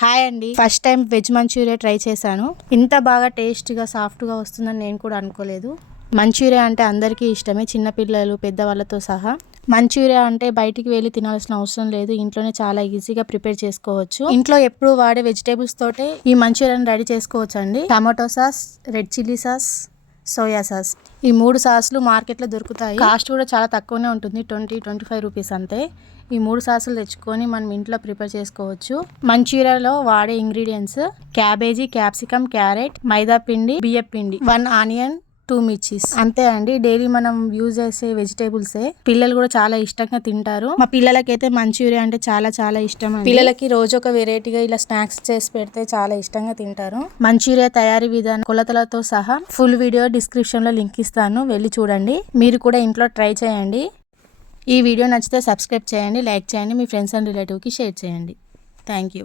Hi అండి, first time veg Manchuria try చేశాను. ఇంత బాగా టేస్ట్గా సాఫ్ట్గా వస్తుందని నేను కూడా అనుకోలేదు. మంచూరియా అంటే అందరికీ ఇష్టమే, చిన్నపిల్లలు పెద్దవాళ్ళతో సహా. మంచూరియా అంటే బయటికి వెళ్ళి తినాల్సిన అవసరం లేదు, ఇంట్లోనే చాలా ఈజీగా ప్రిపేర్ చేసుకోవచ్చు. ఇంట్లో ఎప్పుడు వాడే వెజిటేబుల్స్ తోటే ఈ మంచూరియాని రెడీ చేసుకోవచ్చు అండి. Tomato sauce, red chilli sauce, soya sauce, ఈ 3 సాసులు మార్కెట్లో దొరుకుతాయి. కాస్ట్ కూడా చాలా తక్కువనే ఉంటుంది, 20-25 రూపీస్ అంతే. ఈ 3 సాసులు తెచ్చుకొని మనం ఇంట్లో ప్రిపేర్ చేసుకోవచ్చు. మంచూరియాలో వాడే ఇంగ్రీడియంట్స్: క్యాబేజీ, క్యాప్సికమ్, క్యారెట్, మైదా పిండి, బియ్యం పిండి, 1 ఆనియన్, 2 మిర్చీస్, అంతే అండి. డైలీ మనం యూజ్ చేసే వెజిటేబుల్సే. పిల్లలు కూడా చాలా ఇష్టంగా తింటారు. మా పిల్లలకైతే మంచూరియా అంటే చాలా చాలా ఇష్టం. పిల్లలకి రోజు ఒక వెరైటీగా ఇలా స్నాక్స్ చేసి పెడితే చాలా ఇష్టంగా తింటారు. మంచూరియా తయారీ విధానం, కొలతలతో సహా ఫుల్ వీడియో డిస్క్రిప్షన్ లో లింక్ ఇస్తాను, వెళ్ళి చూడండి. మీరు కూడా ఇంట్లో ట్రై చేయండి. ఈ వీడియో నచ్చితే సబ్స్క్రైబ్ చేయండి, లైక్ చేయండి, మీ ఫ్రెండ్స్ అండ్ రిలేటివ్కి షేర్ చేయండి. Thank you.